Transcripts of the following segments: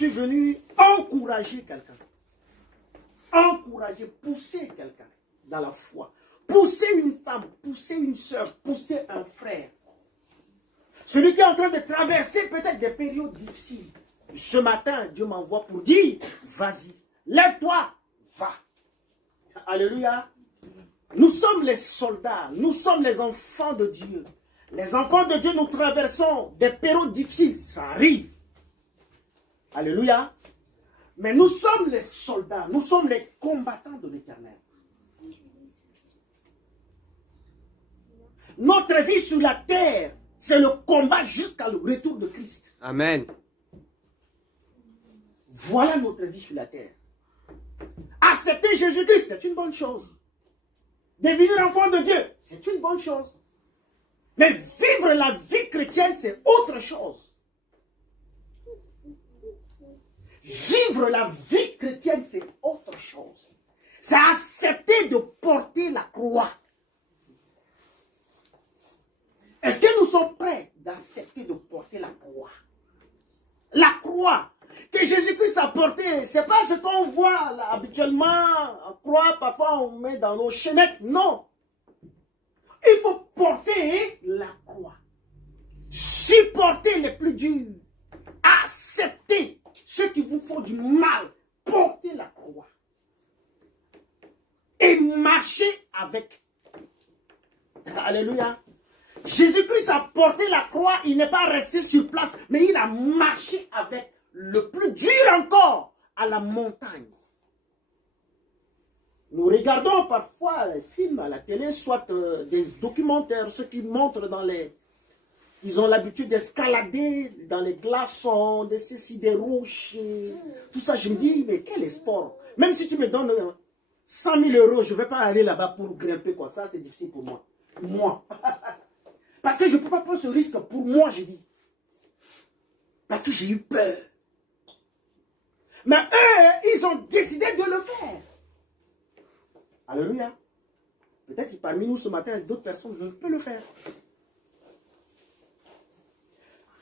suis venu encourager quelqu'un. Encourager, pousser quelqu'un dans la foi. Pousser une femme, pousser une soeur, pousser un frère. Celui qui est en train de traverser peut-être des périodes difficiles. Ce matin, Dieu m'envoie pour dire, vas-y, lève-toi, va. Alléluia. Nous sommes les soldats, nous sommes les enfants de Dieu. Les enfants de Dieu, nous traversons des périodes difficiles, ça arrive. Alléluia. Mais nous sommes les soldats, nous sommes les combattants de l'Éternel. Notre vie sur la terre, c'est le combat jusqu'à le retour de Christ. Amen. Voilà notre vie sur la terre. Accepter Jésus-Christ, c'est une bonne chose. Devenir enfant de Dieu, c'est une bonne chose. Mais vivre la vie chrétienne, c'est autre chose. Vivre la vie chrétienne, c'est autre chose. C'est accepter de porter la croix. Est-ce que nous sommes prêts d'accepter de porter la croix? La croix que Jésus-Christ a portée, ce n'est pas ce qu'on voit là, habituellement, en croix, parfois on met dans nos chaînettes. Non. Il faut porter la croix. Supporter les plus durs. Accepter ceux qui vous font du mal. Porter la croix. Et marcher avec. Alléluia. Jésus-Christ a porté la croix, il n'est pas resté sur place, mais il a marché avec le plus dur encore à la montagne. Nous regardons parfois les films à la télé, soit des documentaires, ceux qui montrent dans les... Ils ont l'habitude d'escalader dans les glaçons, de ceci, des rochers. Tout ça, je me dis, mais quel est sport? Même si tu me donnes 100 000 euros, je ne vais pas aller là-bas pour grimper, quoi. Ça, c'est difficile pour moi. Moi. Parce que je ne peux pas prendre ce risque pour moi, je dis. Parce que j'ai eu peur. Mais eux, ils ont décidé de le faire. Alléluia. Peut-être que parmi nous ce matin, d'autres personnes ne peuvent le faire.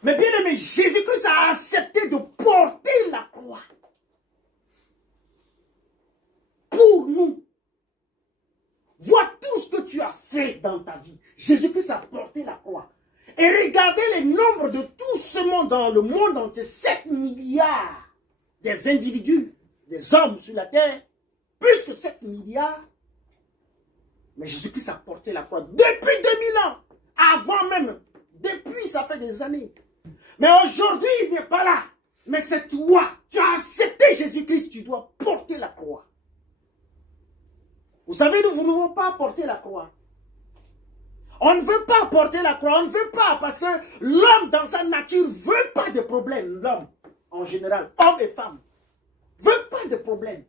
Mais bien aimé, Jésus-Christ a accepté de porter la croix. Pour nous. Vois tout ce que tu as fait dans ta vie. Jésus-Christ a porté la croix. Et regardez les nombres de tout ce monde dans le monde entier. 7 milliards des individus, des hommes sur la terre. Plus que 7 milliards. Mais Jésus-Christ a porté la croix depuis 2000 ans. Avant même. Depuis, ça fait des années. Mais aujourd'hui, il n'est pas là. Mais c'est toi. Tu as accepté Jésus-Christ. Tu dois porter la croix. Vous savez, nous ne voulons pas porter la croix. On ne veut pas porter la croix. On ne veut pas parce que l'homme dans sa nature ne veut pas de problème. L'homme, en général, homme et femme, ne veut pas de problème.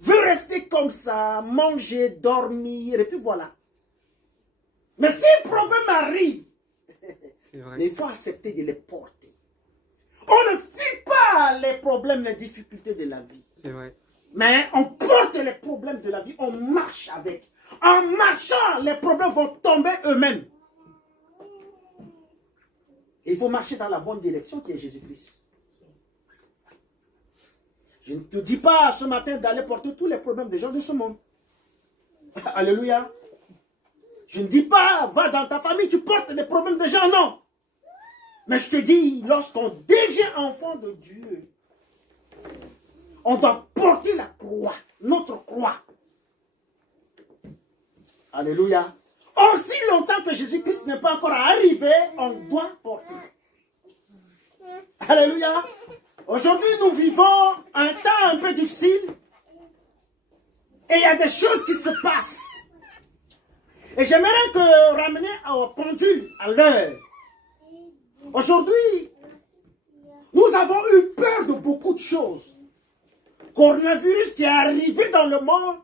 Veut rester comme ça, manger, dormir, et puis voilà. Mais si un problème arrive, il faut accepter de les porter. On ne fuit pas les problèmes, les difficultés de la vie. C'est vrai. Mais on porte les problèmes de la vie, on marche avec. En marchant, les problèmes vont tomber eux-mêmes. Il faut marcher dans la bonne direction qui est Jésus-Christ. Je ne te dis pas ce matin d'aller porter tous les problèmes des gens de ce monde. Alléluia. Je ne dis pas, va dans ta famille, tu portes les problèmes des gens, non. Mais je te dis, lorsqu'on devient enfant de Dieu, on doit porter la croix, notre croix. Alléluia. Aussi longtemps que Jésus-Christ n'est pas encore arrivé, on doit porter. Alléluia. Aujourd'hui, nous vivons un temps un peu difficile. Et il y a des choses qui se passent. Et j'aimerais que ramener au pendule à l'heure. Aujourd'hui, nous avons eu peur de beaucoup de choses. Coronavirus qui est arrivé dans le monde,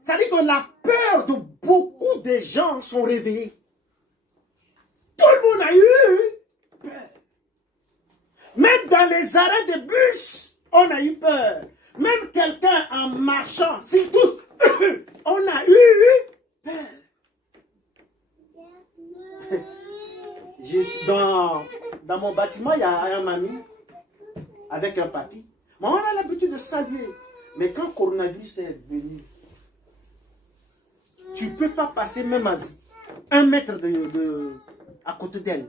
ça dit que la peur de beaucoup de gens sont réveillés. Tout le monde a eu peur. Même dans les arrêts de bus, on a eu peur. Même quelqu'un en marchant, si tous, on a eu peur. Juste dans dans mon bâtiment, il y a un mamie avec un papy. Mais on a l'habitude de saluer. Mais quand le coronavirus est venu, tu ne peux pas passer même à 1 mètre à côté d'elle.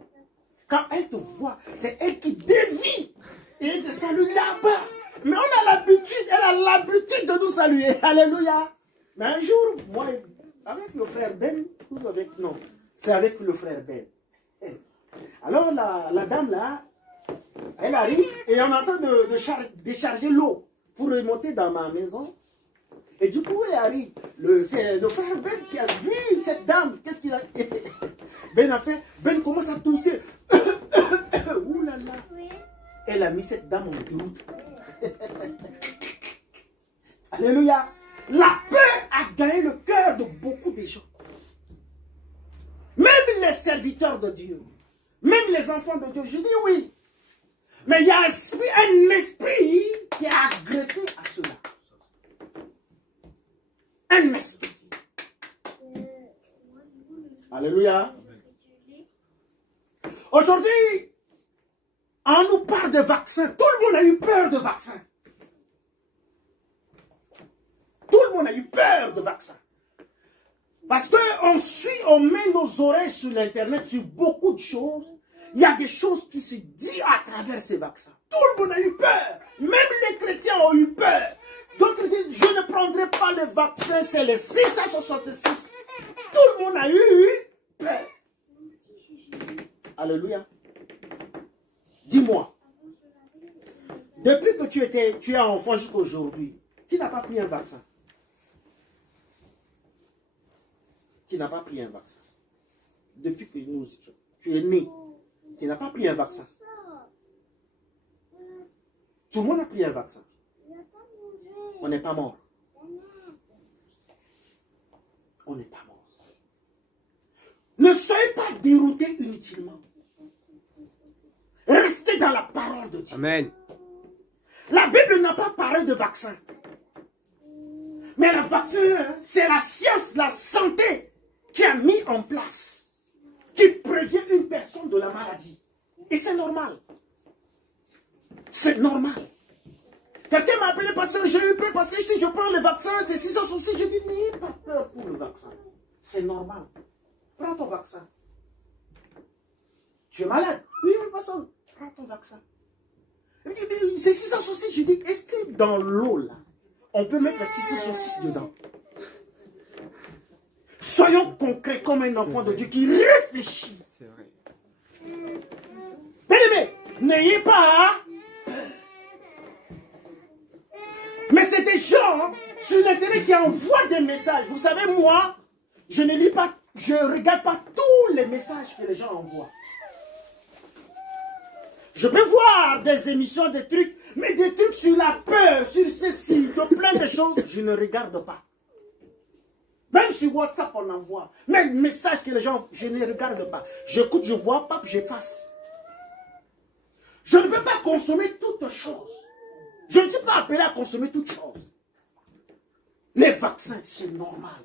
Quand elle te voit, c'est elle qui dévie et elle te salue là-bas. Mais on a l'habitude, elle a l'habitude de nous saluer. Alléluia. Mais un jour, moi, avec le frère Ben, ou avec, non, c'est avec le frère Ben. Alors la dame là, elle arrive et on est en train de décharger l'eau pour remonter dans ma maison. Et du coup, elle arrive. C'est le frère Ben qui a vu cette dame. Qu'est-ce qu'il a Ben a fait, Ben commence à tousser. Ouh là là. Elle a mis cette dame en déroute. Alléluia. La peur a gagné le cœur de beaucoup de gens. Même les serviteurs de Dieu. Même les enfants de Dieu. Je dis oui. Mais il y a un esprit qui a greffé à cela. Un esprit. Alléluia. Aujourd'hui, on nous parle de vaccins. Tout le monde a eu peur de vaccins. Tout le monde a eu peur de vaccins. Parce qu'on met nos oreilles sur l'internet, sur beaucoup de choses. Il y a des choses qui se disent à travers ces vaccins. Tout le monde a eu peur. Même les chrétiens ont eu peur. D'autres disent, je ne prendrai pas les vaccins, c'est les 666. Tout le monde a eu peur. Alléluia. Dis-moi, depuis que tu es enfant jusqu'à aujourd'hui, qui n'a pas pris un vaccin? Qui n'a pas pris un vaccin? Depuis que tu es né, qui n'a pas pris un vaccin? Tout le monde a pris un vaccin. On n'est pas mort. On n'est pas mort. Ne soyez pas déroutés inutilement. Restez dans la parole de Dieu. Amen. La Bible n'a pas parlé de vaccin. Mais le vaccin, c'est la science, la santé qui a mis en place, qui prévient une personne de la maladie. Et c'est normal. C'est normal. Quelqu'un m'a appelé, pasteur, j'ai eu peur parce que si je prends le vaccin, c'est 666. Je dis, n'ayez pas peur pour le vaccin. C'est normal. Prends ton vaccin. Tu es malade? Oui, pasteur, prends ton vaccin. C'est 666. Je dis, est-ce que dans l'eau, là, on peut mettre 666 dedans? Soyons concrets comme un enfant de Dieu qui réfléchit. C'est vrai. Bien-aimés, n'ayez pas peur. Mais c'est des gens sur l'internet qui envoient des messages. Vous savez, moi, je ne lis pas, je ne regarde pas tous les messages que les gens envoient. Je peux voir des émissions, des trucs, mais des trucs sur la peur, sur ceci, de plein de choses, je ne regarde pas. Même sur WhatsApp, on envoie. Même les messages que les gens, je ne regarde pas. J'écoute, je vois, pape, j'efface. Je ne veux pas consommer toutes choses. Je ne suis pas appelé à consommer toutes choses. Les vaccins, c'est normal.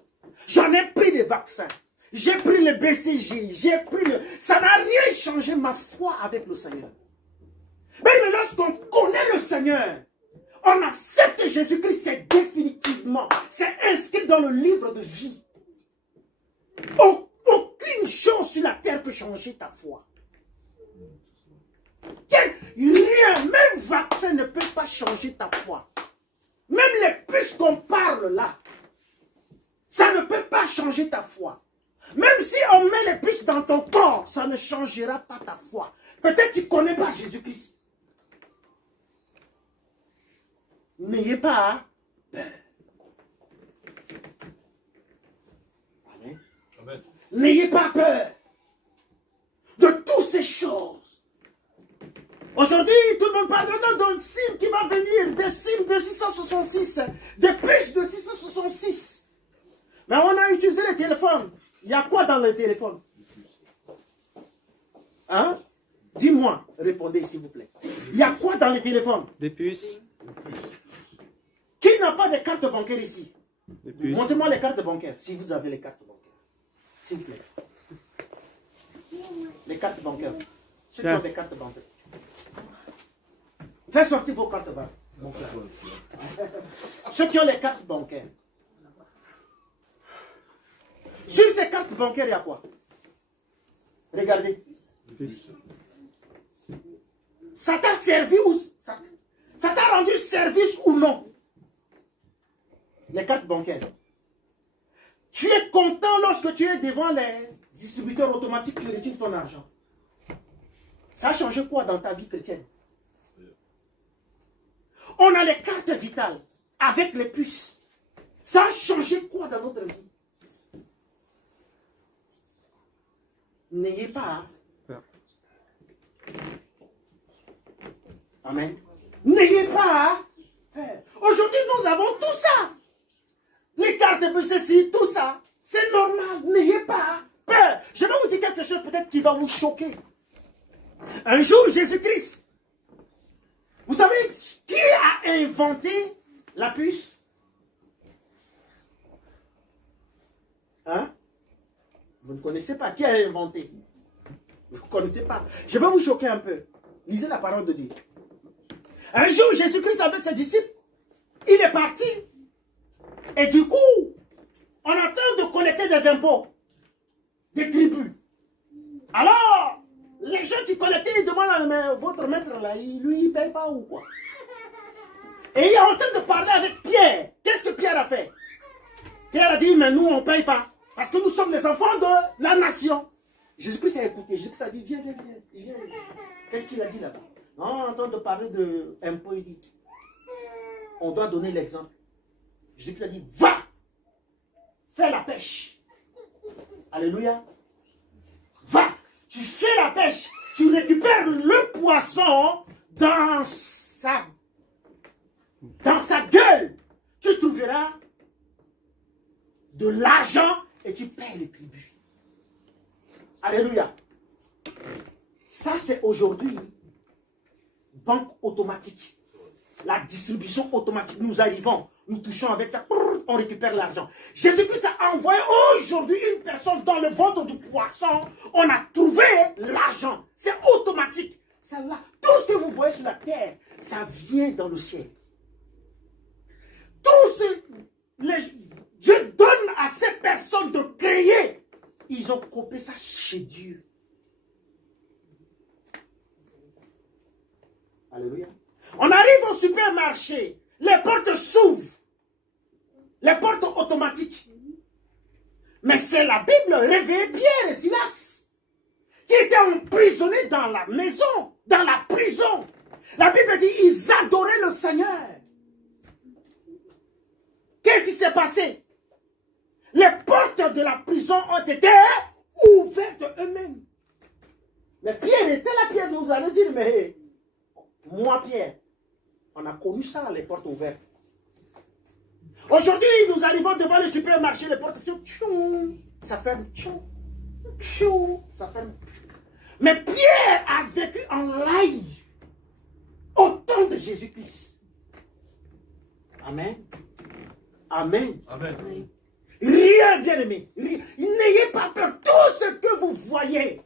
J'en ai pris des vaccins. J'ai pris le BCG, j'ai pris le... Ça n'a rien changé ma foi avec le Seigneur. Mais lorsqu'on connaît le Seigneur, on accepte Jésus-Christ, c'est définitivement, c'est inscrit dans le livre de vie. Aucune chose sur la terre peut changer ta foi. Rien, même vaccin ne peut pas changer ta foi. Même les puces qu'on parle là, ça ne peut pas changer ta foi. Même si on met les puces dans ton corps, ça ne changera pas ta foi. Peut-être que tu ne connais pas Jésus-Christ. N'ayez pas peur. Amen. Amen. N'ayez pas peur de toutes ces choses. Aujourd'hui, tout le monde parle d'un SIM qui va venir, des SIM de 666, des puces de 666. Mais on a utilisé les téléphones. Il y a quoi dans les téléphones? Hein? Dis-moi, répondez s'il vous plaît. Il y a quoi dans les téléphones? Des puces. Qui n'a pas de carte bancaire ici? Des puces. Montrez-moi les cartes bancaires, si vous avez les cartes bancaires. S'il vous plaît. Les cartes bancaires. Ceux qui ont des cartes bancaires. Faites sortir vos cartes bancaires. Ceux qui ont les cartes bancaires. Sur ces cartes bancaires, il y a quoi? Regardez. Ça t'a servi ou ça t'a rendu service ou non? Les cartes bancaires. Tu es content lorsque tu es devant les distributeurs automatiques, tu retires ton argent. Ça a changé quoi dans ta vie chrétienne? On a les cartes vitales avec les puces. Ça a changé quoi dans notre vie? N'ayez pas. Amen. N'ayez pas. Aujourd'hui, nous avons tout ça. Les cartes de ceci, tout ça. C'est normal. N'ayez pas peur. Je vais vous dire quelque chose peut-être qui va vous choquer. Un jour, Jésus-Christ. Vous savez qui a inventé la puce? Hein? Vous ne connaissez pas. Qui a inventé? Vous ne connaissez pas. Je vais vous choquer un peu. Lisez la parole de Dieu. Un jour, Jésus-Christ avec ses disciples, il est parti. Et du coup, on est en train de collecter des impôts, des tribus. Alors, les gens qui collectaient, ils demandent, mais votre maître là, lui, il ne paye pas ou quoi? Et il est en train de parler avec Pierre. Qu'est-ce que Pierre a fait? Pierre a dit, mais nous, on ne paye pas. Parce que nous sommes les enfants de la nation. Jésus-Christ a écouté. Jésus-Christ a dit, viens. Qu'est-ce qu'il a dit là-bas? Non, on est en train de parler d'impôts. Il dit, on doit donner l'exemple. Jésus-Christ a dit, va, fais la pêche. Alléluia. Va, tu fais la pêche. Tu récupères le poisson dans sa gueule. Tu trouveras de l'argent et tu payes les tribus. Alléluia. Ça, c'est aujourd'hui banque automatique. La distribution automatique. Nous arrivons, nous touchons avec ça, on récupère l'argent. Jésus-Christ a envoyé aujourd'hui une personne dans le ventre du poisson. On a trouvé l'argent. C'est automatique. C'est là. Tout ce que vous voyez sur la terre, ça vient dans le ciel. Tout ce... Dieu donne à ces personnes de créer. Ils ont copié ça chez Dieu. Alléluia. On arrive au supermarché. Les portes s'ouvrent. Les portes automatiques. Mais c'est la Bible réveillée Pierre et Silas qui étaient emprisonnés dans la maison, dans la prison. La Bible dit ils adoraient le Seigneur. Qu'est-ce qui s'est passé? Les portes de la prison ont été ouvertes eux-mêmes. Mais Pierre était là, Pierre nous allait dire, mais moi Pierre, on a connu ça, les portes ouvertes. Aujourd'hui, nous arrivons devant le supermarché, les portes, ça ferme, ça ferme. Mais Pierre a vécu en live au temps de Jésus-Christ. Amen. Amen. Amen. Rien, bien aimé. N'ayez pas peur. Tout ce que vous voyez,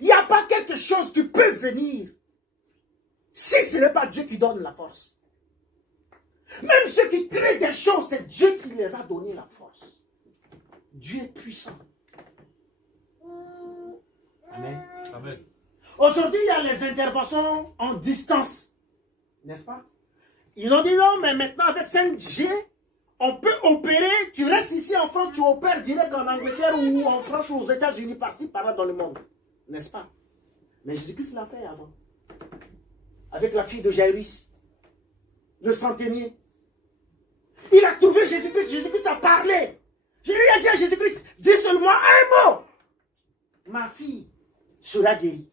il n'y a pas quelque chose qui peut venir si ce n'est pas Dieu qui donne la force. Même ceux qui créent des choses, c'est Dieu qui les a donné la force. Dieu est puissant. Amen. Amen. Aujourd'hui, il y a les interventions en distance. N'est-ce pas? Ils ont dit non, mais maintenant avec 5G, on peut opérer. Tu restes ici en France, tu opères direct en Angleterre ou en France ou aux États-Unis, par-ci, par-là dans le monde. N'est-ce pas? Mais Jésus-Christ l'a fait avant. Avec la fille de Jairus, le centenier. Il a trouvé Jésus-Christ. Jésus-Christ a parlé. Je lui ai dit à Jésus-Christ, dis seulement un mot. Ma fille sera guérie.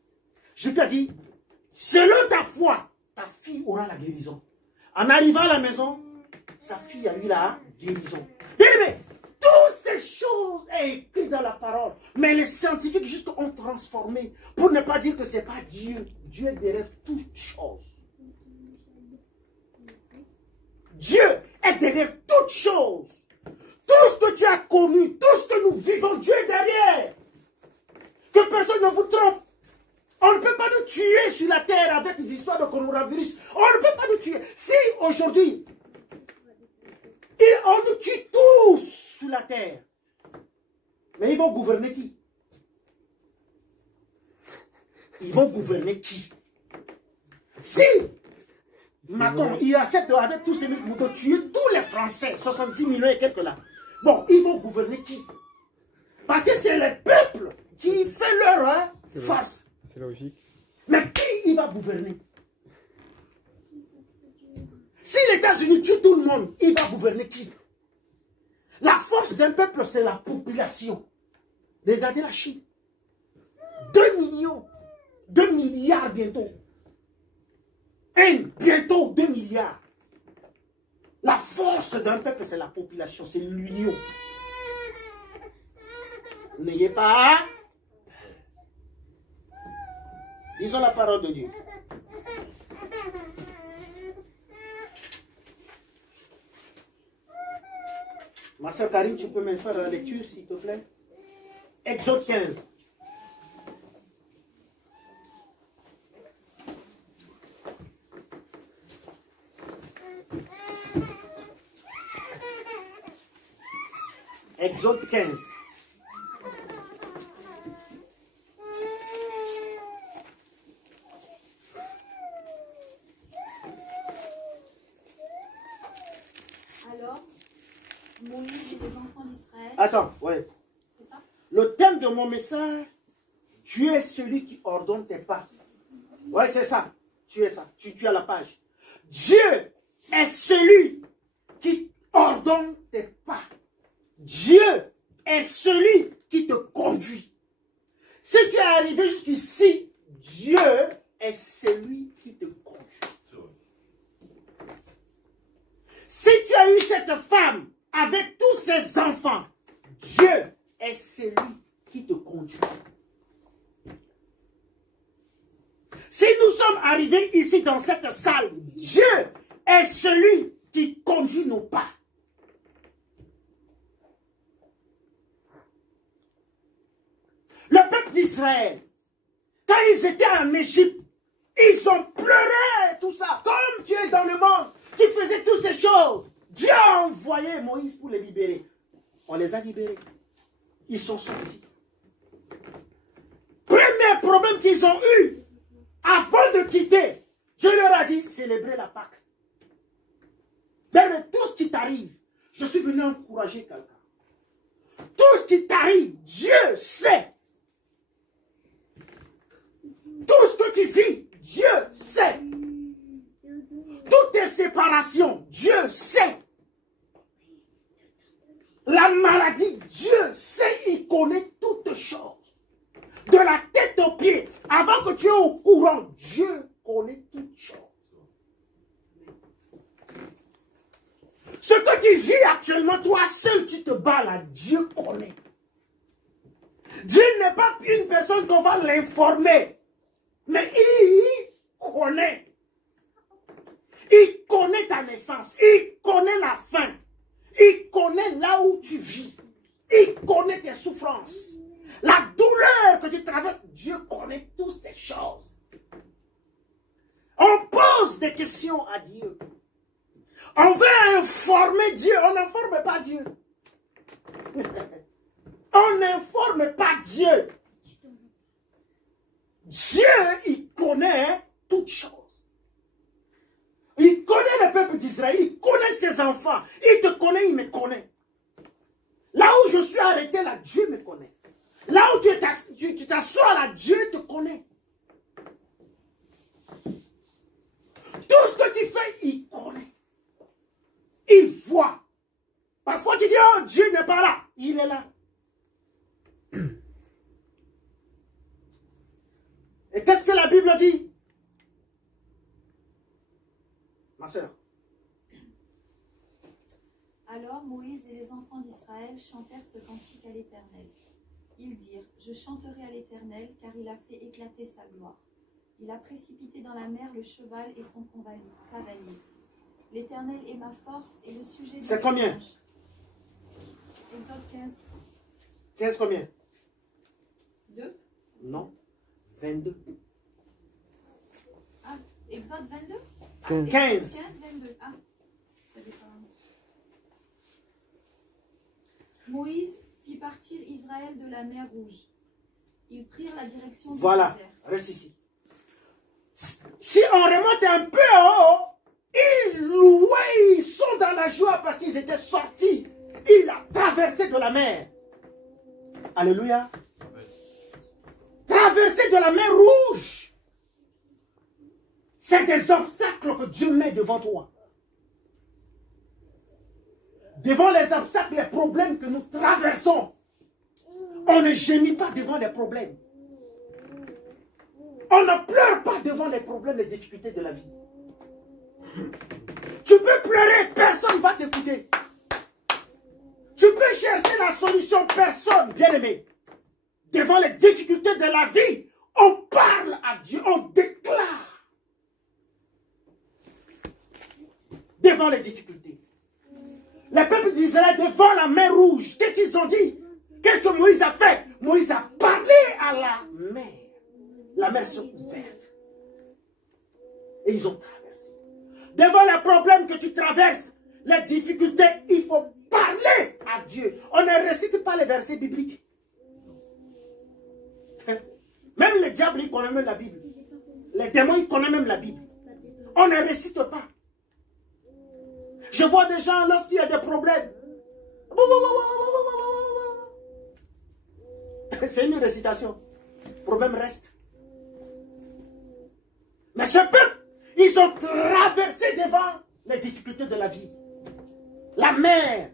Je t'ai dit, selon ta foi, ta fille aura la guérison. En arrivant à la maison, sa fille a eu la guérison. Bien, toutes ces choses sont écrites dans la parole. Mais les scientifiques juste ont transformé. Pour ne pas dire que ce n'est pas Dieu. Dieu est derrière toutes choses. Dieu est derrière toutes choses. Tout ce que tu as connu, tout ce que nous vivons, Dieu est derrière. Que personne ne vous trompe. On ne peut pas nous tuer sur la terre avec les histoires de coronavirus. On ne peut pas nous tuer. Si aujourd'hui, on nous tue tous sur la terre, mais ils vont gouverner qui? Ils vont gouverner qui? Si Macron, il accepte avec tous ces mouvements de tuer tous les Français, 70 millions et quelques là. Bon, ils vont gouverner qui? Parce que c'est le peuple qui fait leur force. C'est logique. Mais qui il va gouverner? Si les États-Unis tuent tout le monde, il va gouverner qui? La force d'un peuple, c'est la population. Regardez la Chine. 2 millions. 2 milliards bientôt. Bientôt 2 milliards. La force d'un peuple, c'est la population, c'est l'union. N'ayez pas. Disons la parole de Dieu. Ma soeur Karine, tu peux me faire la lecture, s'il te plaît? Exode 15. Exode 15. Alors, Moïse et les enfants d'Israël... Attends, ouais. C'est ça? Le thème de mon message, tu es celui qui ordonne tes pas. Ouais, c'est ça. Tu es ça. Tu as la page. Dieu est celui qui ordonne tes pas. Dieu est celui qui te conduit. Si tu es arrivé jusqu'ici, Dieu est celui qui te conduit. Si tu as eu cette femme avec tous ses enfants, Dieu est celui qui te conduit. Si nous sommes arrivés ici dans cette salle, Dieu est celui qui conduit nos pas. Le peuple d'Israël, quand ils étaient en Égypte, ils ont pleuré tout ça. Comme tu es dans le monde, tu faisais toutes ces choses. Dieu a envoyé Moïse pour les libérer. On les a libérés. Ils sont sortis. Premier problème qu'ils ont eu, avant de quitter, Dieu leur a dit, célébrez la Pâque. Derrière tout ce qui t'arrive, je suis venu encourager quelqu'un. Tout ce qui t'arrive, Dieu sait. Tout ce que tu vis, Dieu sait. Toutes tes séparations, Dieu sait. La maladie, Dieu sait, il connaît toutes choses. De la tête aux pieds, avant que tu es au courant, Dieu connaît toutes choses. Ce que tu vis actuellement, toi seul, tu te bats là, Dieu connaît. Dieu n'est pas une personne qu'on va l'informer. Mais il connaît. Il connaît ta naissance. Il connaît la fin. Il connaît là où tu vis. Il connaît tes souffrances. La douleur que tu traverses, Dieu connaît toutes ces choses. On pose des questions à Dieu. On veut informer Dieu. On n'informe pas Dieu. On n'informe pas Dieu. Dieu, il connaît toutes choses. Il connaît le peuple d'Israël, il connaît ses enfants, il te connaît, il me connaît. Là où je suis arrêté, là, Dieu me connaît. Là où tu t'assois, là, Dieu te connaît. Tout ce que tu fais, il connaît. Il voit. Parfois tu dis, oh, Dieu n'est pas là. Il est là. Et qu'est-ce que la Bible dit? Ma soeur. Alors Moïse et les enfants d'Israël chantèrent ce cantique à l'Éternel. Ils dirent, je chanterai à l'Éternel, car il a fait éclater sa gloire. Il a précipité dans la mer le cheval et son cavalier. L'Éternel est ma force et le sujet de... C'est combien? Exode 15. 15 combien? 2. Non. 22. Exode 22 15. 15, 22. Ah, j'avais pas. Moïse fit partir Israël de la mer Rouge. Ils prirent la direction du Voilà, désert. reste ici. Si on remonte un peu en haut, ils louaient, ils sont dans la joie parce qu'ils étaient sortis. Ils ont traversé de la mer. Alléluia. Traverser de la mer Rouge. C'est des obstacles que Dieu met devant toi. Devant les obstacles, les problèmes que nous traversons, on ne gémit pas devant les problèmes. On ne pleure pas devant les problèmes, les difficultés de la vie. Tu peux pleurer, personne ne va t'écouter. Tu peux chercher la solution, personne, bien aimé. Devant les difficultés de la vie, on parle à Dieu, on déclare. Devant les difficultés. Les peuples d'Israël devant la mer Rouge, qu'est-ce qu'ils ont dit? Qu'est-ce que Moïse a fait? Moïse a parlé à la mer. La mer s'est ouverte. Et ils ont traversé. Devant les problèmes que tu traverses, les difficultés, il faut parler à Dieu. On ne récite pas les versets bibliques. Même le diable, il connaît même la Bible. Les démons, ils connaissent même la Bible. On ne récite pas. Je vois des gens, lorsqu'il y a des problèmes, c'est une récitation. Le problème reste. Mais ce peuple, ils ont traversé devant les difficultés de la vie. La mer.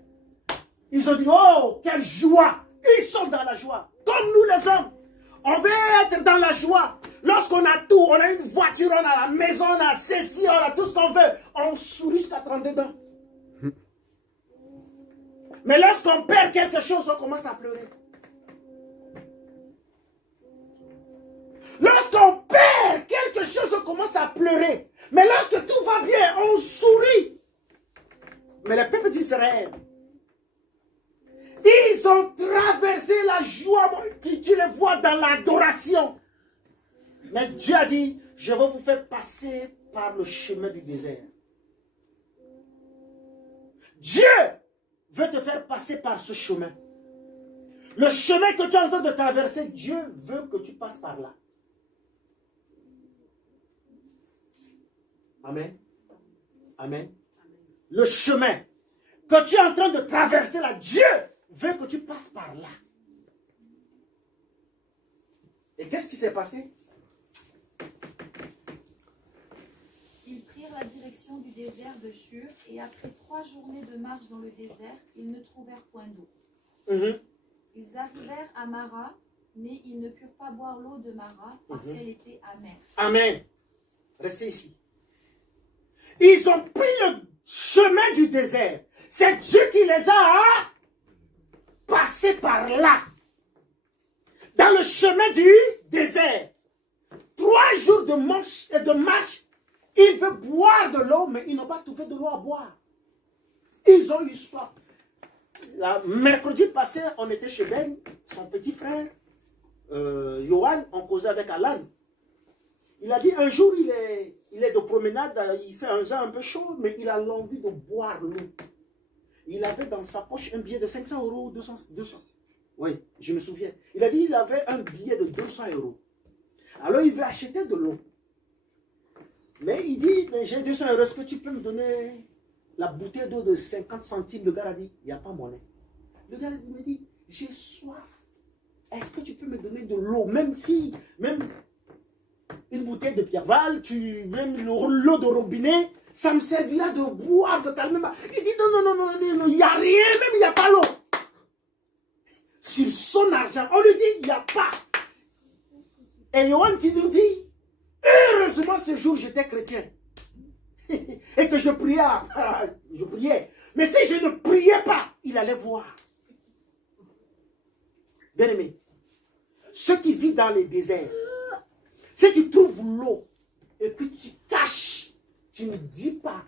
Ils ont dit, oh, quelle joie. Ils sont dans la joie. Comme nous les hommes. On veut être dans la joie. Lorsqu'on a tout, on a une voiture, on a la maison, on a ceci, on a tout ce qu'on veut. On sourit jusqu'à 32 ans. Mais lorsqu'on perd quelque chose, on commence à pleurer. Lorsqu'on perd quelque chose, on commence à pleurer. Mais lorsque tout va bien, on sourit. Mais le peuple d'Israël, ils ont traversé la joie. Tu les vois dans l'adoration. Mais Dieu a dit, je vais vous faire passer par le chemin du désert. Dieu veut te faire passer par ce chemin. Le chemin que tu es en train de traverser, Dieu veut que tu passes par là. Amen. Amen. Le chemin que tu es en train de traverser là, Dieu veut que tu passes par là. Et qu'est-ce qui s'est passé? Ils prirent la direction du désert de Shur et après 3 journées de marche dans le désert, ils ne trouvèrent point d'eau. Ils arrivèrent à Mara, mais ils ne purent pas boire l'eau de Mara parce qu'elle était amère. Amen. Restez ici. Ils ont pris le chemin du désert. C'est Dieu qui les a passés par là. Dans le chemin du désert. 3 jours de marche. Ils veulent boire de l'eau, mais ils n'ont pas trouvé de l'eau à boire. Ils ont eu soif. Mercredi passé, on était chez Ben, son petit frère, Johan, on causait avec Alan. Il a dit un jour, il est de promenade, il fait un temps un peu chaud, mais il a l'envie de boire l'eau. Il avait dans sa poche un billet de 500 euros, 200. Oui, je me souviens. Il a dit qu'il avait un billet de 200 euros. Alors il veut acheter de l'eau. Mais il dit, j'ai 200 euros, est-ce que tu peux me donner la bouteille d'eau de 50 centimes? Le gars a dit, il n'y a pas monnaie. Le gars me dit, j'ai soif. Est-ce que tu peux me donner de l'eau? Même une bouteille de Pierreval, même l'eau de robinet, ça me servira de boire, de calmer. Il dit, non, il n'y a rien, même il n'y a pas l'eau. Sur son argent, on lui dit, il n'y a pas. Et Johan qui nous dit, heureusement ce jour j'étais chrétien. Et que je priais. Mais si je ne priais pas, il allait voir. Bien aimé, ceux qui vivent dans les déserts, si tu trouves l'eau et que tu caches, tu ne dis pas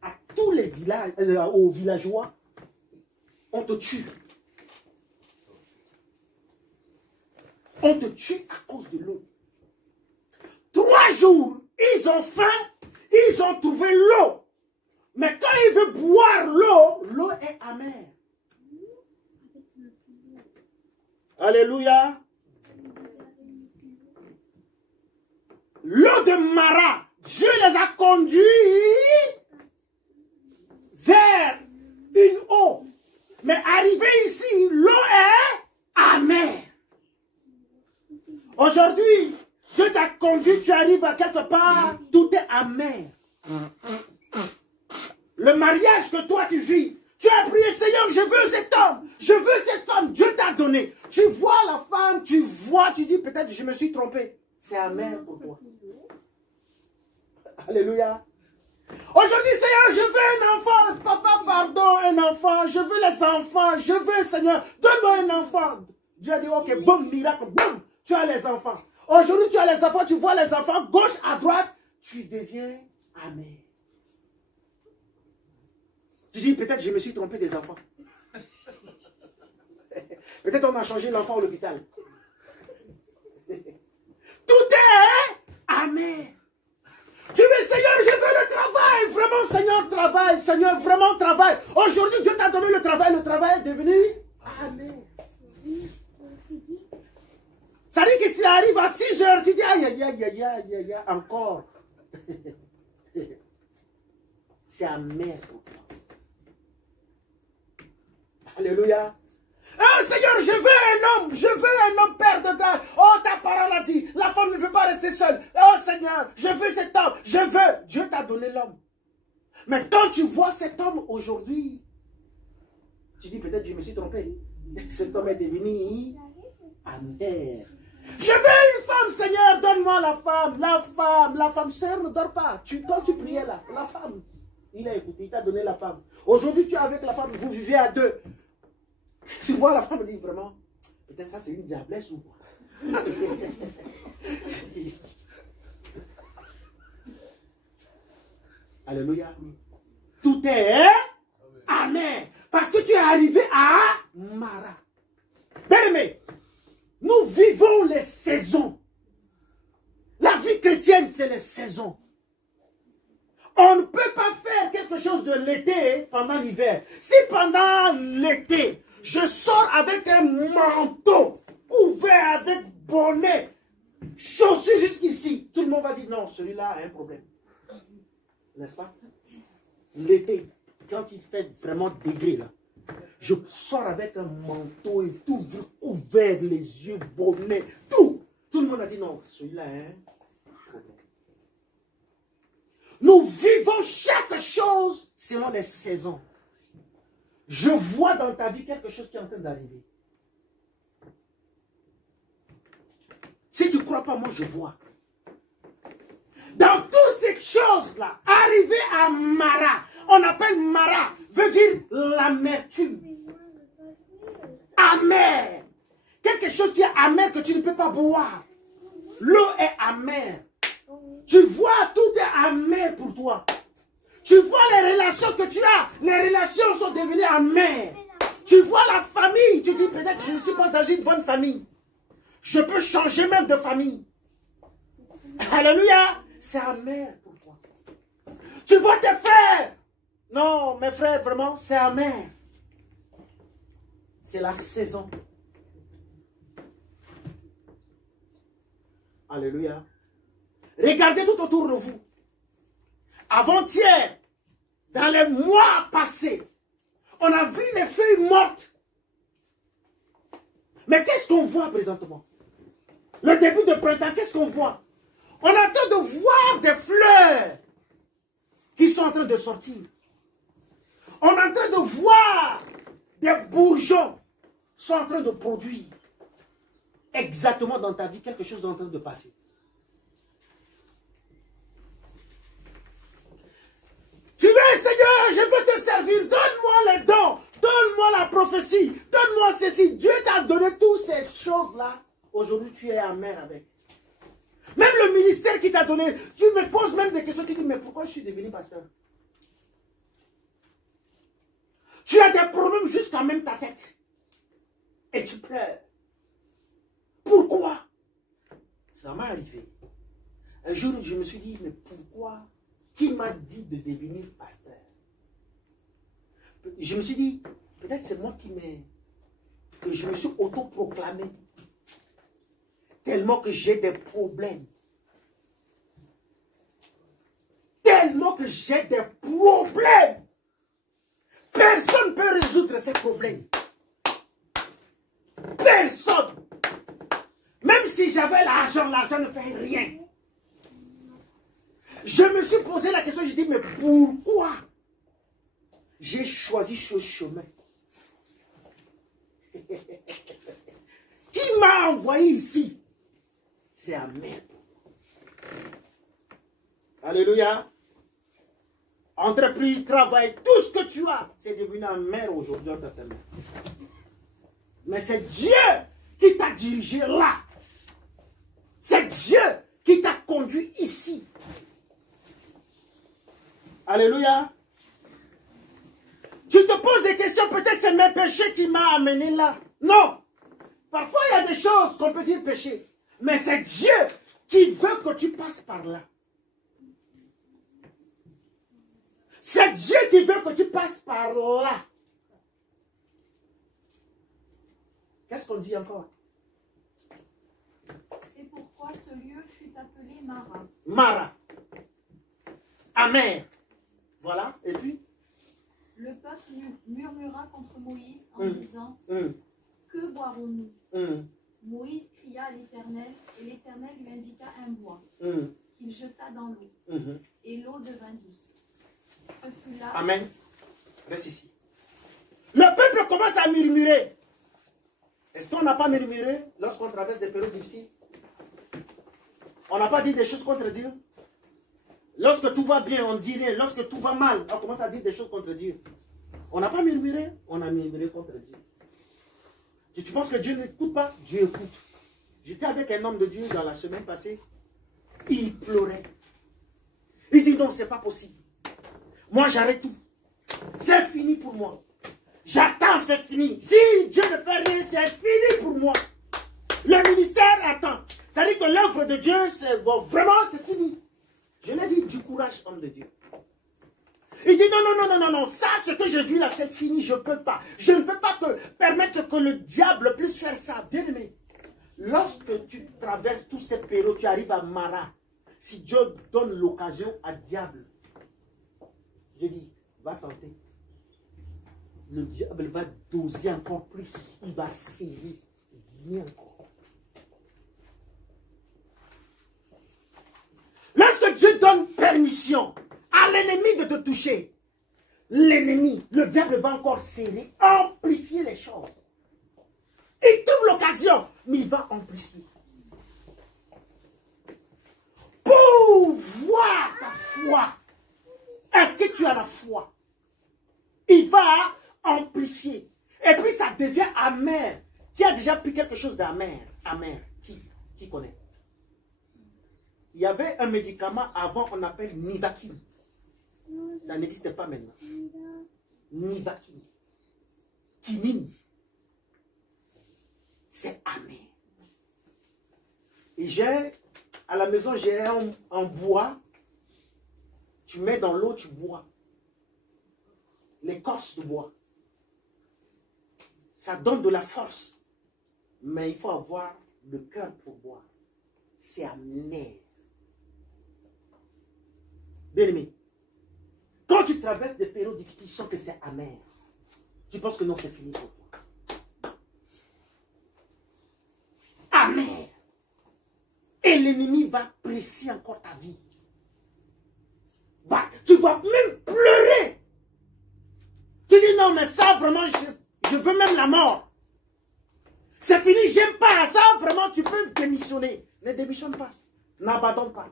à tous les villages, aux villageois, on te tue. On te tue à cause de l'eau. 3 jours, ils ont faim, ils ont trouvé l'eau. Mais quand il veut boire l'eau, l'eau est amère. Alléluia. L'eau de Mara, Dieu les a conduits vers une eau. Mais arrivé ici, l'eau est amère. Aujourd'hui, Dieu t'a conduit, tu arrives à quelque part, tout est amer. Le mariage que toi tu vis, tu as prié, Seigneur, je veux cet homme, je veux cette femme, Dieu t'a donné. Tu vois la femme, tu vois, tu dis peut-être je me suis trompé. C'est amer pour toi. Alléluia. Aujourd'hui, Seigneur, je veux un enfant. Papa, pardon, un enfant. Je veux les enfants. Je veux, Seigneur, donne-moi un enfant. Dieu a dit, ok, boum, miracle, boum, tu as les enfants. Aujourd'hui, tu as les enfants, tu vois les enfants, gauche à droite, tu deviens amer. Tu dis, peut-être je me suis trompé des enfants. Peut-être on a changé l'enfant à l'hôpital. Tout est amer. Tu veux, Seigneur, je veux le travail. Vraiment, Seigneur, travail. Seigneur, vraiment, travail. Aujourd'hui, Dieu t'a donné le travail est devenu amer. Ça dit que s'il arrive à 6 heures, tu dis, aïe, aïe, aïe, aïe, aïe, aïe, encore. C'est amer pour toi. Alléluia. Oh Seigneur, je veux un homme père de grâce. Oh, ta parole a dit, la femme ne veut pas rester seule. Oh Seigneur, je veux cet homme, je veux. Dieu t'a donné l'homme. Mais quand tu vois cet homme aujourd'hui, tu dis peut-être je me suis trompé. Cet homme est devenu amer. Je veux une femme, Seigneur, donne-moi la femme, sœur ne dort pas. Quand tu priais là, la femme, il a écouté, il t'a donné la femme. Aujourd'hui, tu es avec la femme, vous vivez à deux. Tu vois, la femme dit vraiment, peut-être ça c'est une diablesse ou quoi. Alléluia. Tout est amen. Parce que tu es arrivé à Mara. Bien aimé, nous vivons les saisons. La vie chrétienne, c'est les saisons. On ne peut pas faire quelque chose de l'été pendant l'hiver. Si pendant l'été, je sors avec un manteau couvert avec bonnet, chaussures jusqu'ici, tout le monde va dire non, celui-là a un problème. N'est-ce pas? L'été, quand il fait vraiment degré là, je sors avec un manteau et tout couvert, les yeux, bonnet, tout. Tout le monde a dit non, celui-là a un problème. Nous vivons chaque chose selon les saisons. Je vois dans ta vie quelque chose qui est en train d'arriver. Si tu ne crois pas, moi je vois. Dans toutes ces choses-là, arriver à Mara, on appelle Mara, veut dire l'amertume. Amer. Quelque chose qui est amer que tu ne peux pas boire. L'eau est amère. Tu vois, tout est amer pour toi. Tu vois les relations que tu as, les relations sont devenues amères. Tu vois la famille, tu dis peut-être je ne suis pas dans une bonne famille. Je peux changer même de famille. Alléluia. C'est amer pour toi. Tu vois tes frères. Non, mes frères, vraiment, c'est amer. C'est la saison. Alléluia. Regardez tout autour de vous. Avant-hier, dans les mois passés, on a vu les feuilles mortes. Mais qu'est-ce qu'on voit présentement? Le début de printemps, qu'est-ce qu'on voit? On est en train de voir des fleurs qui sont en train de sortir. On est en train de voir des bourgeons qui sont en train de produire. Exactement dans ta vie, quelque chose est en train de passer. Tu veux, Seigneur, je veux te servir. Donne-moi les dons. Donne-moi la prophétie. Donne-moi ceci. Dieu t'a donné toutes ces choses-là. Aujourd'hui, tu es amer avec. Même le ministère qui t'a donné, tu me poses même des questions. Tu dis, mais pourquoi je suis devenu pasteur? Tu as des problèmes jusqu'à même ta tête. Et tu pleures. Pourquoi? Ça m'est arrivé. Un jour, je me suis dit, mais pourquoi qui m'a dit de devenir pasteur. Je me suis dit, peut-être c'est moi que je me suis autoproclamé. Tellement que j'ai des problèmes. Tellement que j'ai des problèmes. Personne ne peut résoudre ces problèmes. Personne. Même si j'avais l'argent ne fait rien. Je me suis posé la question, je dis, mais pourquoi j'ai choisi ce chemin? Qui m'a envoyé ici? C'est amer. Alléluia. Entreprise, travail, tout ce que tu as, c'est devenu amer aujourd'hui dans ta main. Mais c'est Dieu qui t'a dirigé là. C'est Dieu qui t'a conduit ici. Alléluia. Tu te poses des questions, peut-être c'est mes péchés qui m'ont amené là. Non. Parfois il y a des choses qu'on peut dire péché. Mais c'est Dieu qui veut que tu passes par là. C'est Dieu qui veut que tu passes par là. Qu'est-ce qu'on dit encore? C'est pourquoi ce lieu fut appelé Mara. Mara. Amer. Voilà. Et puis? Le peuple murmura contre Moïse en disant, que boirons-nous? Moïse cria à l'Éternel, et l'Éternel lui indiqua un bois, qu'il jeta dans l'eau, et l'eau devint douce. Ce fut là... Amen. Reste ici. Le peuple commence à murmurer. Est-ce qu'on n'a pas murmuré lorsqu'on traverse des périodes difficiles? On n'a pas dit des choses contre Dieu? Lorsque tout va bien, on dit rien. Lorsque tout va mal, on commence à dire des choses contre Dieu. On n'a pas murmuré? On a murmuré contre Dieu. Tu penses que Dieu n'écoute pas? Dieu écoute. J'étais avec un homme de Dieu dans la semaine passée. Il pleurait. Il dit non, c'est pas possible. Moi, j'arrête tout. C'est fini pour moi. J'attends, c'est fini. Si Dieu ne fait rien, c'est fini pour moi. Le ministère attend. Ça dit que l'œuvre de Dieu, c'est bon, vraiment, c'est fini. Je lui ai dit, du courage, homme de Dieu. Il dit, non, ça, ce que je vis là, c'est fini, je ne peux pas. Je ne peux pas te permettre que le diable puisse faire ça. Bien aimé, lorsque tu traverses tous ces périodes, tu arrives à Mara. Si Dieu donne l'occasion à diable, je dis, va tenter. Le diable va doser encore plus. Il va serrer. Viens encore. Lorsque Dieu donne permission à l'ennemi de te toucher, l'ennemi, le diable va encore serrer, amplifier les choses. Il trouve l'occasion, mais il va amplifier. Pour voir ta foi. Est-ce que tu as la foi? Il va amplifier. Et puis ça devient amer. Qui a déjà pris quelque chose d'amer? Amer. Qui connaît? Il y avait un médicament avant, on appelle Nivaquine. Ça n'existe pas maintenant. Nivaquine. Quinine. C'est amer. Et à la maison, j'ai un bois. Tu mets dans l'eau, tu bois. L'écorce de bois. Ça donne de la force. Mais il faut avoir le cœur pour boire. C'est amer. Bien aimé, quand tu traverses des périodes difficiles, tu sens que c'est amer. Tu penses que non, c'est fini pour toi. Amer. Et l'ennemi va presser encore ta vie. Bah, tu vas même pleurer. Tu dis non, mais ça vraiment, je veux même la mort. C'est fini, j'aime pas ça, vraiment, tu peux démissionner. Ne démissionne pas. N'abandonne pas.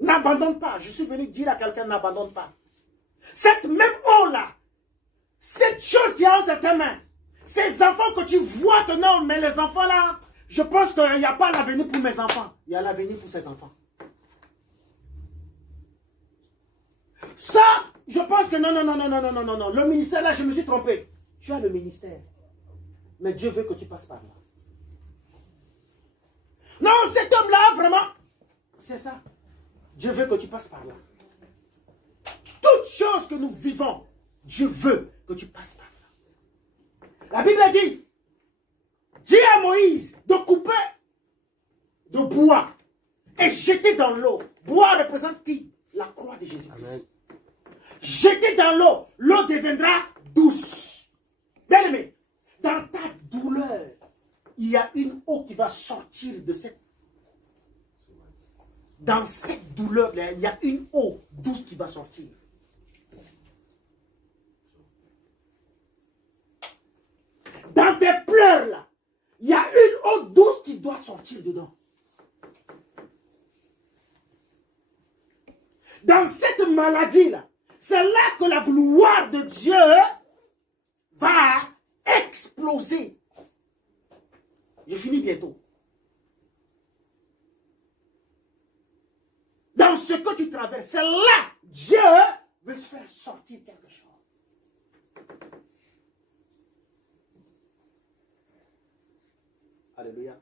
N'abandonne pas. Je suis venu dire à quelqu'un, n'abandonne pas. Cette même eau-là, cette chose qui est entre tes mains, ces enfants que tu vois que non, mais les enfants là, je pense qu'il n'y a pas l'avenir pour mes enfants. Il y a l'avenir pour ces enfants. Ça, je pense que non. Le ministère là, je me suis trompé. Tu as le ministère. Mais Dieu veut que tu passes par là. Non, cet homme-là, vraiment, c'est ça. Dieu veut que tu passes par là. Toute chose que nous vivons, Dieu veut que tu passes par là. La Bible a dit, dis à Moïse de couper de bois et jeter dans l'eau. Bois représente qui? La croix de Jésus-Christ. Jeter dans l'eau, l'eau deviendra douce. Bien aimé, dans ta douleur, il y a une eau qui va sortir de cette... Dans cette douleur, il y a une eau douce qui va sortir. Dans tes pleurs, là, il y a une eau douce qui doit sortir dedans. Dans cette maladie-là, c'est là que la gloire de Dieu va exploser. Je finis bientôt. Dans ce que tu traverses, c'est là que Dieu veut se faire sortir quelque chose. Alléluia.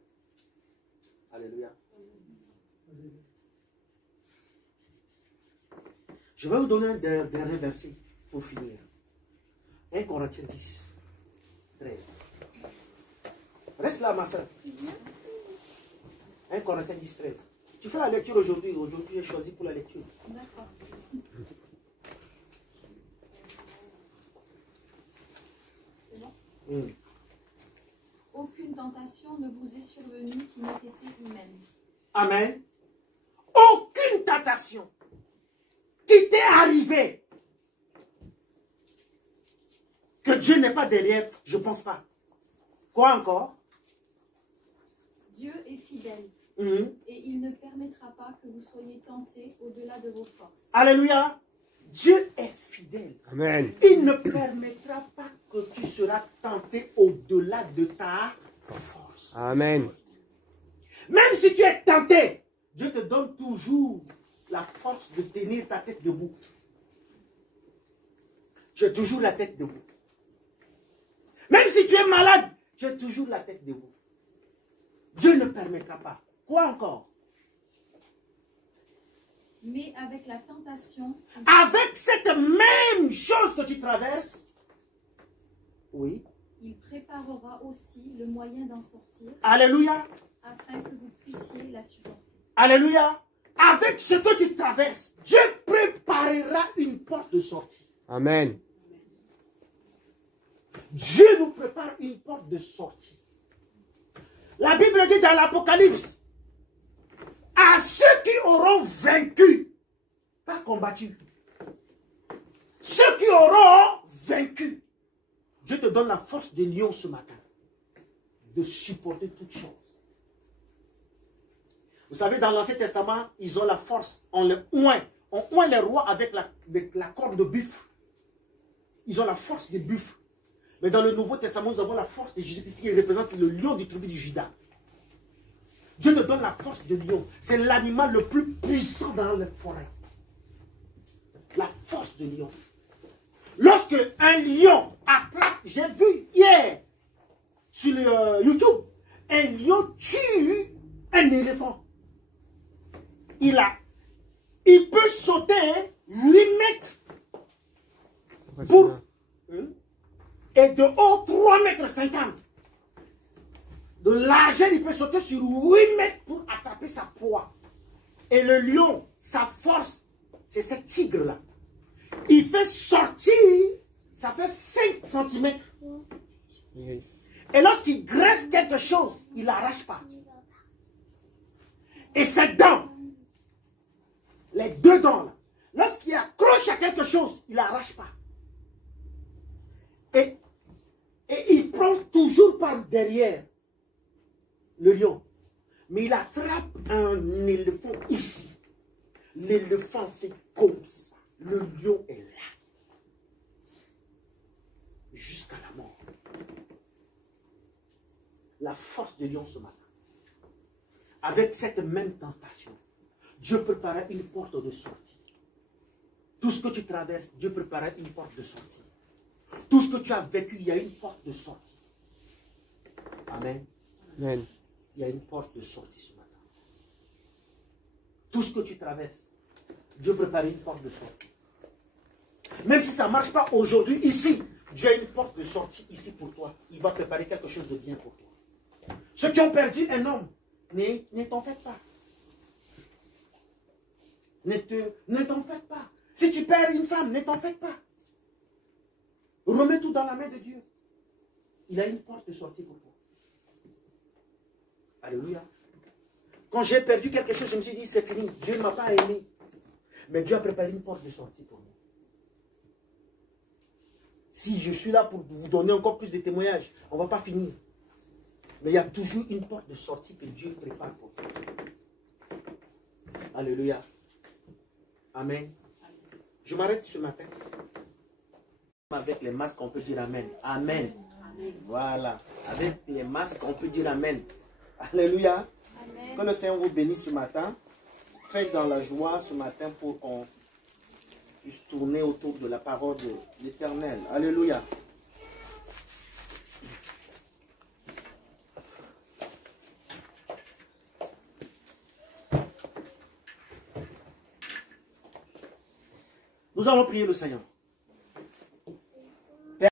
Alléluia. Je vais vous donner un dernier verset pour finir. 1 Corinthiens 10, 13. Reste là, ma soeur. 1 Corinthiens 10, 13. Tu fais la lecture aujourd'hui. Aujourd'hui, j'ai choisi pour la lecture. D'accord. C'est bon? Aucune tentation ne vous est survenue qui n'ait été humaine. Amen. Aucune tentation qui t'est arrivée que Dieu n'est pas derrière, je ne pense pas. Quoi encore? Dieu est fidèle. Et il ne permettra pas que vous soyez tentés au-delà de vos forces. Alléluia. Dieu est fidèle. Amen. Il ne permettra pas que tu seras tenté au-delà de ta force. Amen. Même si tu es tenté, Dieu te donne toujours la force de tenir ta tête debout. Tu as toujours la tête debout. Même si tu es malade, tu as toujours la tête debout. Dieu ne permettra pas. Quoi encore? Mais avec la tentation, Avec cette même chose que tu traverses, oui. il préparera aussi le moyen d'en sortir, Alléluia. afin que vous puissiez la supporter. Alléluia. Avec ce que tu traverses, Dieu préparera une porte de sortie. Amen. Dieu nous prépare une porte de sortie. La Bible dit dans l'Apocalypse, à ceux qui auront vaincu, pas combattu, ceux qui auront vaincu, Dieu te donne la force de lion ce matin, de supporter toutes choses. Vous savez, dans l'Ancien Testament, ils ont la force, on oint les rois avec la corde de buffle. Ils ont la force des buffles. Mais dans le Nouveau Testament, nous avons la force de Jésus-Christ qui représente le lion du tribu du Juda. Dieu te donne la force de lion. C'est l'animal le plus puissant dans les forêts. La force de lion. Lorsque un lion attrape, j'ai vu hier sur YouTube, un lion tue un éléphant. Il peut sauter 8 mètres pour, et de haut 3,50 m. De largeur, il peut sauter sur 8 mètres pour attraper sa proie. Et le lion, sa force, c'est ce tigre-là. Il fait sortir, ça fait 5 cm. Et lorsqu'il greffe quelque chose, il n'arrache pas. Et ses dents, les deux dents, là, lorsqu'il accroche à quelque chose, il n'arrache pas. Et il prend toujours par derrière le lion. Mais il attrape un éléphant ici. L'éléphant fait comme ça. Le lion est là. Jusqu'à la mort. La force de lion ce matin. Avec cette même tentation, Dieu prépara une porte de sortie. Tout ce que tu traverses, Dieu prépara une porte de sortie. Tout ce que tu as vécu, il y a une porte de sortie. Amen. Amen. Il y a une porte de sortie ce matin. Tout ce que tu traverses, Dieu prépare une porte de sortie. Même si ça ne marche pas aujourd'hui, ici, Dieu a une porte de sortie ici pour toi. Il va préparer quelque chose de bien pour toi. Ceux qui ont perdu un homme, ne t'en faites pas. Ne t'en faites pas. Si tu perds une femme, ne t'en faites pas. Remets tout dans la main de Dieu. Il a une porte de sortie pour toi. Alléluia. Quand j'ai perdu quelque chose, je me suis dit, c'est fini. Dieu ne m'a pas aimé. Mais Dieu a préparé une porte de sortie pour moi. Si je suis là pour vous donner encore plus de témoignages, on ne va pas finir. Mais il y a toujours une porte de sortie que Dieu prépare pour toi. Alléluia. Amen. Je m'arrête ce matin. Avec les masques, on peut dire Amen. Amen. Amen. Voilà. Avec les masques, on peut dire Amen. Alléluia. Amen. Que le Seigneur vous bénisse ce matin. Faites dans la joie ce matin pour qu'on puisse tourner autour de la parole de l'Éternel. Alléluia. Nous allons prier le Seigneur.